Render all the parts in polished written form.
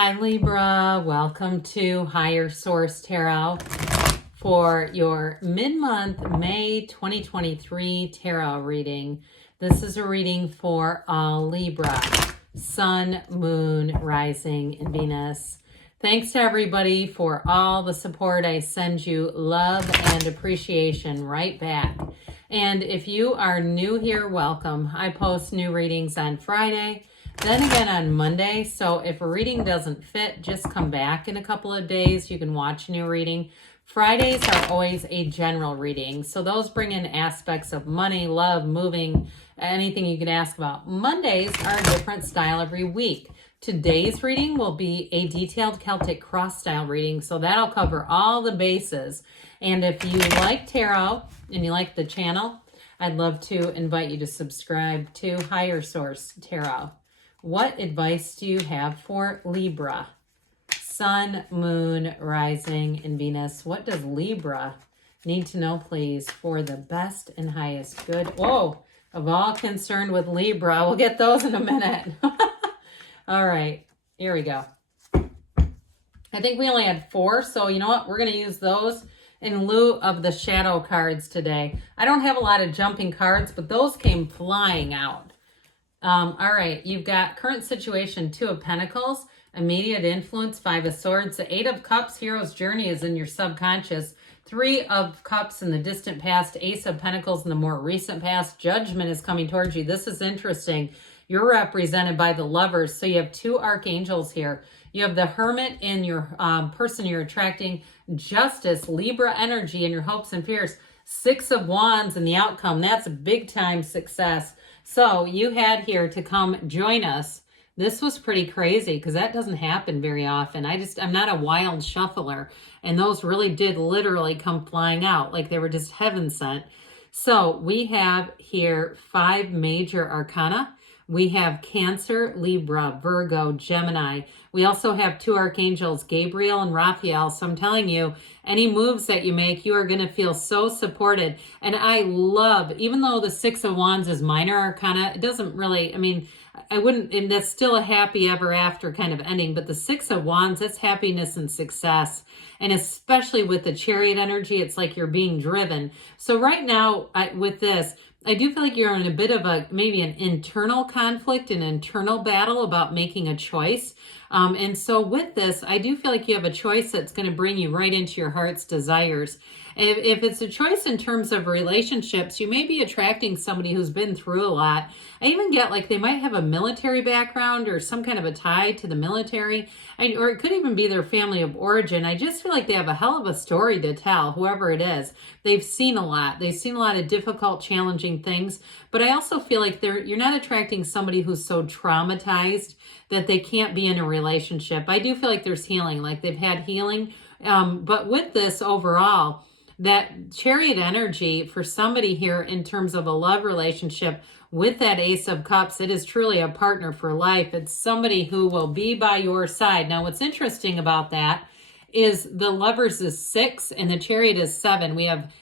Hi Libra, welcome to Higher Source Tarot for your mid-month May 2023 tarot reading. This is a reading for all Libra, Sun, Moon, Rising, and Venus. Thanks to everybody for all the support. I send you love and appreciation right back. And if you are new here, welcome. I post new readings on Friday, then again on Monday. So if a reading doesn't fit, just come back in a couple of days. You can watch a new reading. Fridays are always a general reading. So those bring in aspects of money, love, moving, anything you can ask about. Mondays are a different style every week. Today's reading will be a detailed Celtic cross style reading. So that'll cover all the bases. And if you like tarot and you like the channel, I'd love to invite you to subscribe to Higher Source Tarot. What advice do you have for Libra? Sun, Moon, Rising, and Venus. What does Libra need to know, please, for the best and highest good? Whoa, of all concerned with Libra. We'll get those in a minute. All right, here we go. I think we only had 4, so you know what? We're going to use those in lieu of the shadow cards today. I don't have a lot of jumping cards, but those came flying out. All right, you've got current situation, 2 of Pentacles, immediate influence, 5 of Swords, the 8 of Cups, hero's journey is in your subconscious, 3 of Cups in the distant past, Ace of Pentacles in the more recent past, Judgment is coming towards you. This is interesting. You're represented by the Lovers, so you have 2 archangels here. You have the Hermit in your person you're attracting, Justice, Libra energy in your hopes and fears, 6 of Wands in the outcome. That's a big time success. So you had here to come join us. This was pretty crazy because that doesn't happen very often. I'm not a wild shuffler, and those really did literally come flying out like they were just heaven sent. So we have here 5 major arcana. We have Cancer, Libra, Virgo, Gemini. We also have 2 archangels, Gabriel and Raphael. So I'm telling you, any moves that you make, you are going to feel so supported. And I love, even though the 6 of Wands is minor arcana, it doesn't really, I wouldn't, and that's still a happy ever after kind of ending. But the 6 of Wands, that's happiness and success. And especially with the Chariot energy, it's like you're being driven. So right now, with this, I do feel like you're in a bit of maybe an internal conflict, an internal battle about making a choice. And so with this, I do feel like you have a choice that's going to bring you right into your heart's desires. If it's a choice in terms of relationships, you may be attracting somebody who's been through a lot. I even get like they might have a military background or some kind of a tie to the military, or it could even be their family of origin. I just feel like they have a hell of a story to tell, whoever it is. They've seen a lot. They've seen a lot of difficult, challenging things. But I also feel like you're not attracting somebody who's so traumatized that they can't be in a relationship. I do feel like there's healing, like they've had healing. But with this overall, that Chariot energy for somebody here in terms of a love relationship with that Ace of Cups, it is truly a partner for life. It's somebody who will be by your side. Now, what's interesting about that is the Lovers is 6 and the Chariot is 7. We have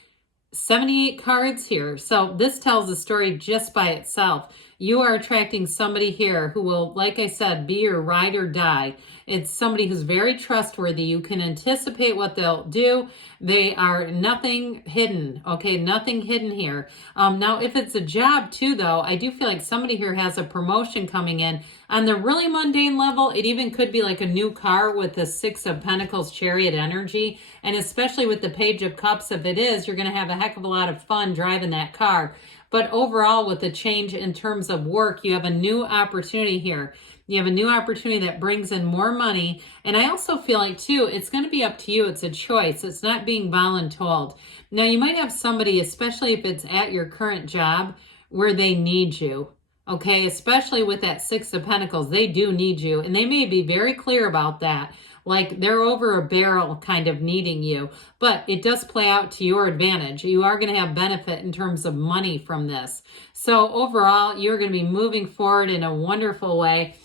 78 cards here. So this tells a story just by itself. You are attracting somebody here who will, like I said, be your ride or die. It's somebody who's very trustworthy. You can anticipate what they'll do. They are nothing hidden, okay? Nothing hidden here. Now, if it's a job too, though, I do feel like somebody here has a promotion coming in. On the really mundane level, it even could be like a new car with the 6 of Pentacles Chariot energy. And especially with the Page of Cups, if it is, you're going to have a heck of a lot of fun driving that car. But overall, with the change in terms of work, you have a new opportunity here. You have a new opportunity that brings in more money. And I also feel like, too, it's going to be up to you. It's a choice. It's not being voluntold. Now, you might have somebody, especially if it's at your current job, where they need you. Okay, especially with that 6 of Pentacles, they do need you. And they may be very clear about that. Like they're over a barrel kind of needing you, but it does play out to your advantage. You are going to have benefit in terms of money from this. So overall, you're going to be moving forward in a wonderful way.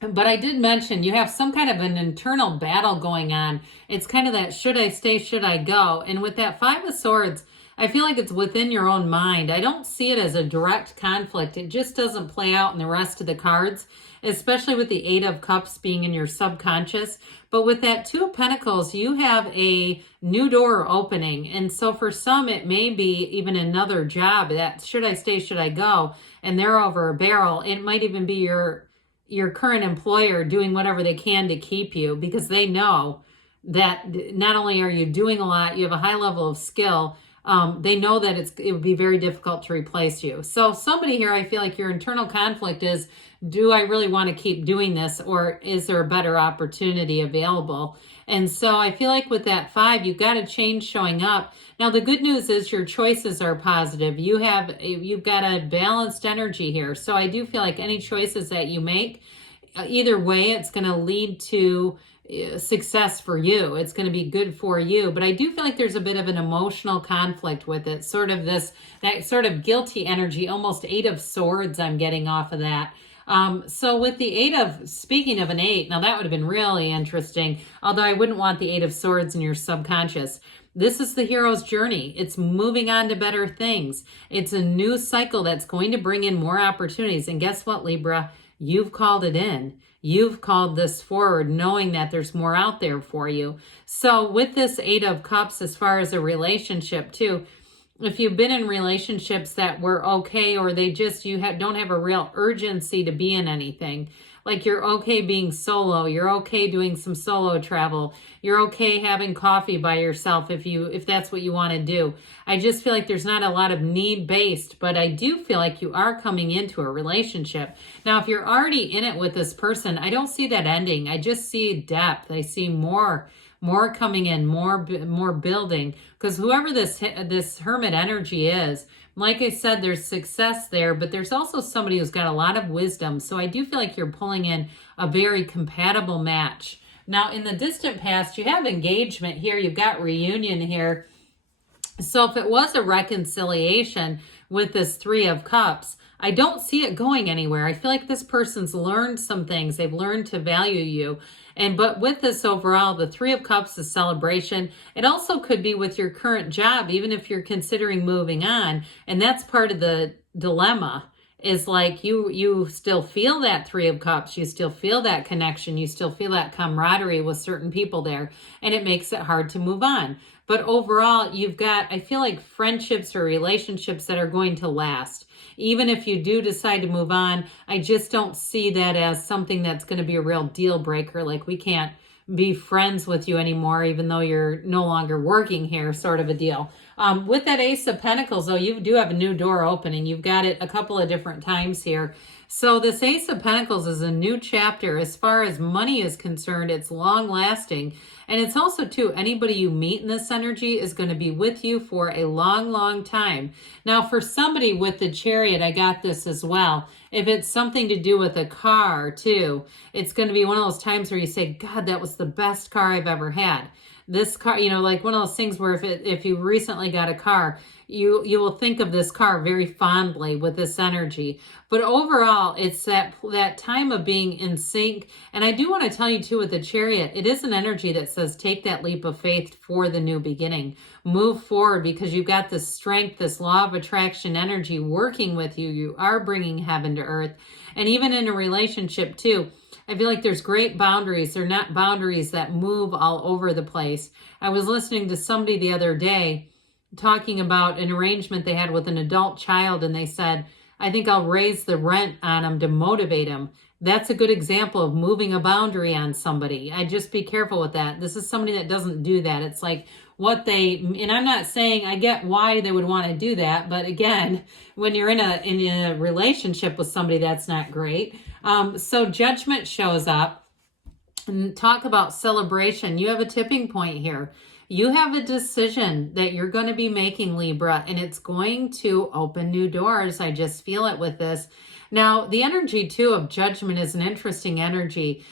But I did mention you have some kind of an internal battle going on. It's kind of that should I stay, should I go? And with that 5 of Swords, I feel like it's within your own mind. I don't see it as a direct conflict. It just doesn't play out in the rest of the cards, especially with the Eight of Cups being in your subconscious. But with that Two of Pentacles, you have a new door opening. And so for some, it may be even another job that should I stay, should I go? And they're over a barrel. It might even be your current employer doing whatever they can to keep you, because they know that not only are you doing a lot, you have a high level of skill. They know that it would be very difficult to replace you. So somebody here, I feel like your internal conflict is, do I really want to keep doing this, or is there a better opportunity available? And so I feel like with that 5, you've got a change showing up. Now, the good news is your choices are positive. You've got a balanced energy here. So I do feel like any choices that you make, either way, it's going to lead to success for you. It's going to be good for you. But I do feel like there's a bit of an emotional conflict with it. That sort of guilty energy, almost Eight of Swords I'm getting off of that. So with the speaking of an 8, now that would have been really interesting, although I wouldn't want the Eight of Swords in your subconscious. This is the hero's journey. It's moving on to better things. It's a new cycle that's going to bring in more opportunities. And guess what, Libra? You've called it in. You've called this forward, knowing that there's more out there for you. So with this Eight of Cups, as far as a relationship too, if you've been in relationships that were okay, or they just, don't have a real urgency to be in anything, like you're okay being solo, you're okay doing some solo travel, you're okay having coffee by yourself if that's what you want to do. I just feel like there's not a lot of need-based, but I do feel like you are coming into a relationship. Now, if you're already in it with this person, I don't see that ending. I just see depth. I see more coming in, more building, because whoever this hermit energy is, like I said, there's success there, but there's also somebody who's got a lot of wisdom. So I do feel like you're pulling in a very compatible match. Now, in the distant past, you have engagement here. You've got reunion here. So if it was a reconciliation with this Three of Cups, I don't see it going anywhere. I feel like this person's learned some things. They've learned to value you. But with this overall, the Three of Cups is celebration. It also could be with your current job, even if you're considering moving on. And that's part of the dilemma, is like you still feel that Three of Cups. You still feel that connection. You still feel that camaraderie with certain people there. And it makes it hard to move on. But overall, you've got, I feel like, friendships or relationships that are going to last. Even if you do decide to move on, I just don't see that as something that's going to be a real deal breaker. Like, we can't be friends with you anymore, even though you're no longer working here, sort of a deal. With that Ace of Pentacles, though, you do have a new door opening. You've got it a couple of different times here. So this Ace of Pentacles is a new chapter. As far as money is concerned, it's long lasting. And it's also, too, anybody you meet in this energy is going to be with you for a long, long time. Now, for somebody with the Chariot, I got this as well. If it's something to do with a car, too, it's going to be one of those times where you say, God, that was the best car I've ever had. This car, like one of those things where if you recently got a car, you will think of this car very fondly with this energy. But overall, it's that time of being in sync. And I do want to tell you too, with the Chariot, it is an energy that says take that leap of faith for the new beginning. Move forward, because you've got this strength, this law of attraction energy working with you. You are bringing heaven to earth. And even in a relationship too, I feel like there's great boundaries. They're not boundaries that move all over the place. I was listening to somebody the other day talking about an arrangement they had with an adult child, and they said, I think I'll raise the rent on them to motivate them. That's a good example of moving a boundary on somebody. I just be careful with that. This is somebody that doesn't do that. It's like and I'm not saying I get why they would want to do that, but again, when you're in a relationship with somebody, that's not great. So Judgment shows up, and talk about celebration. You have a tipping point here. You have a decision that you're going to be making, Libra, and it's going to open new doors. I just feel it with this. Now, the energy, too, of Judgment is an interesting energy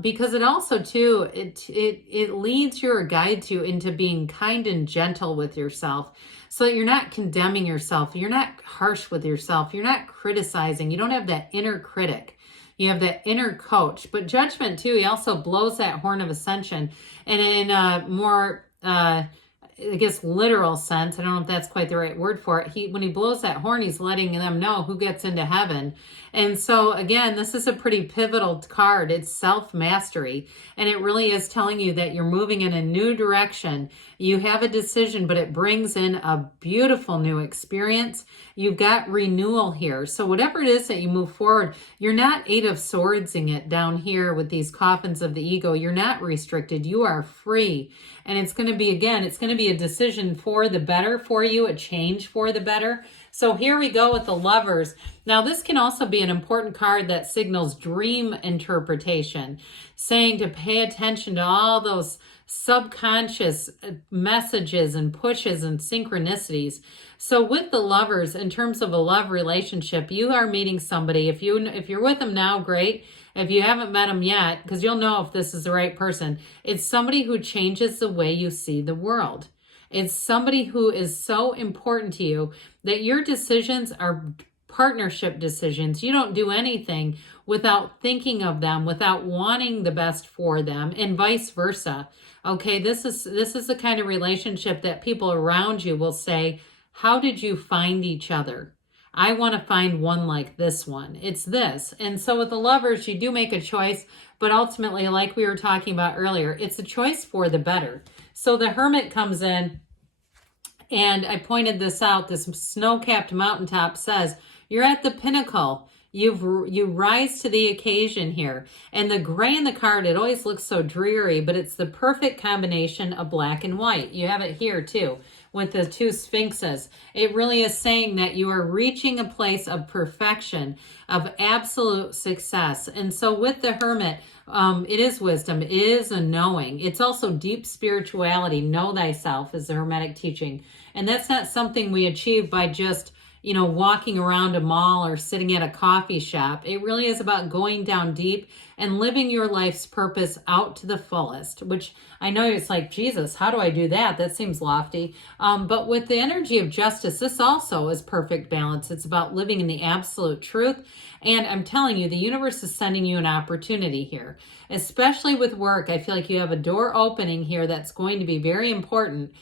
because it also, too, it leads you or guides you into being kind and gentle with yourself, so that you're not condemning yourself. You're not harsh with yourself. You're not criticizing. You don't have that inner critic. You have that inner coach. But Judgment, too, he also blows that horn of ascension. And in a more I guess, literal sense. I don't know if that's quite the right word for it. When he blows that horn, he's letting them know who gets into heaven. And so again, this is a pretty pivotal card. It's self-mastery. And it really is telling you that you're moving in a new direction. You have a decision, but it brings in a beautiful new experience. You've got renewal here. So whatever it is that you move forward, you're not Eight of Swordsing it down here with these coffins of the ego. You're not restricted. You are free. And it's going to be, again, it's going to be a decision for the better for you, a change for the better. So here we go with the Lovers. Now, this can also be an important card that signals dream interpretation, saying to pay attention to all those subconscious messages and pushes and synchronicities. So with the Lovers, in terms of a love relationship, you are meeting somebody. If you're with them now, great. If you haven't met them yet, because you'll know if this is the right person, it's somebody who changes the way you see the world. It's somebody who is so important to you that your decisions are partnership decisions. You don't do anything without thinking of them, without wanting the best for them, and vice versa. Okay, this is the kind of relationship that people around you will say, how did you find each other? I want to find one like this one. It's this. And so with the Lovers, you do make a choice, but ultimately, like we were talking about earlier, it's a choice for the better. So the Hermit comes in, and I pointed this out. This snow-capped mountaintop says, you're at the pinnacle. You rise to the occasion here. And the gray in the card, it always looks so dreary, but it's the perfect combination of black and white. You have it here too with the two sphinxes. It really is saying that you are reaching a place of perfection, of absolute success. And so with the Hermit, it is wisdom. It is a knowing. It's also deep spirituality. Know thyself is the Hermetic teaching. And that's not something we achieve by just walking around a mall or sitting at a coffee shop. It really is about going down deep and living your life's purpose out to the fullest, which I know it's like, Jesus, how do I do that? That seems lofty. But with the energy of justice, this also is perfect balance. It's about living in the absolute truth. And I'm telling you, the universe is sending you an opportunity here, especially with work. I feel like you have a door opening here that's going to be very important.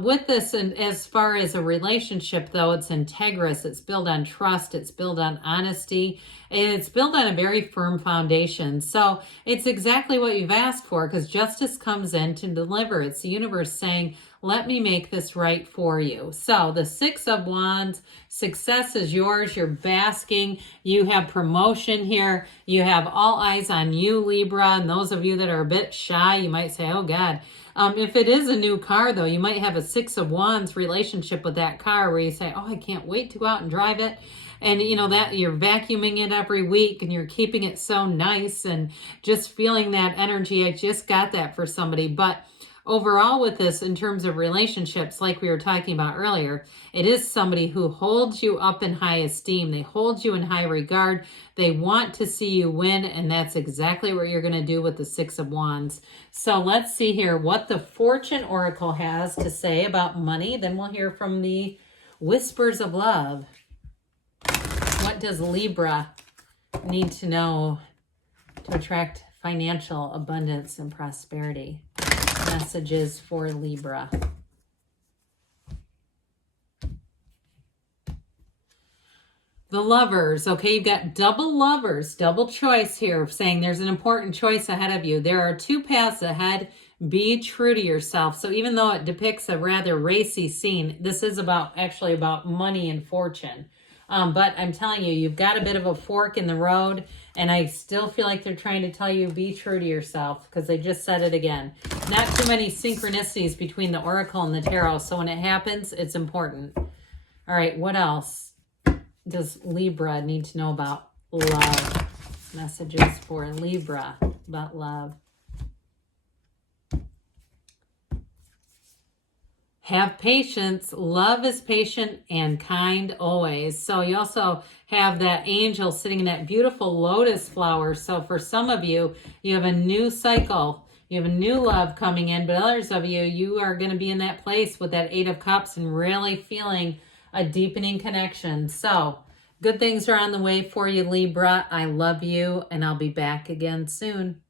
With this, and as far as a relationship, though, it's integrous. It's built on trust. It's built on honesty. And it's built on a very firm foundation. So it's exactly what you've asked for, because justice comes in to deliver. It's the universe saying, let me make this right for you. So the Six of Wands, success is yours. You're basking. You have promotion here. You have all eyes on you, Libra. And those of you that are a bit shy, you might say, oh God. If it is a new car, though, you might have a Six of Wands relationship with that car where you say, oh, I can't wait to go out and drive it. And that you're vacuuming it every week and you're keeping it so nice and just feeling that energy. I just got that for somebody. But overall with this, in terms of relationships, like we were talking about earlier, it is somebody who holds you up in high esteem. They hold you in high regard. They want to see you win, and that's exactly what you're going to do with the Six of Wands. So let's see here what the Fortune Oracle has to say about money. Then we'll hear from the Whispers of Love. What does Libra need to know to attract financial abundance and prosperity? Messages for Libra. The Lovers. Okay, you've got double Lovers, double choice here, saying there's an important choice ahead of you. There are two paths ahead. Be true to yourself. So even though it depicts a rather racy scene, this is actually about money and fortune. But I'm telling you, you've got a bit of a fork in the road, and I still feel like they're trying to tell you, be true to yourself, because they just said it again. Not too many synchronicities between the Oracle and the Tarot, so when it happens, it's important. All right, what else does Libra need to know about love? Messages for Libra about love. Have patience. Love is patient and kind always. So you also have that angel sitting in that beautiful lotus flower. So for some of you, you have a new cycle. You have a new love coming in. But others of you, you are going to be in that place with that Eight of Cups and really feeling a deepening connection. So good things are on the way for you, Libra. I love you, and I'll be back again soon.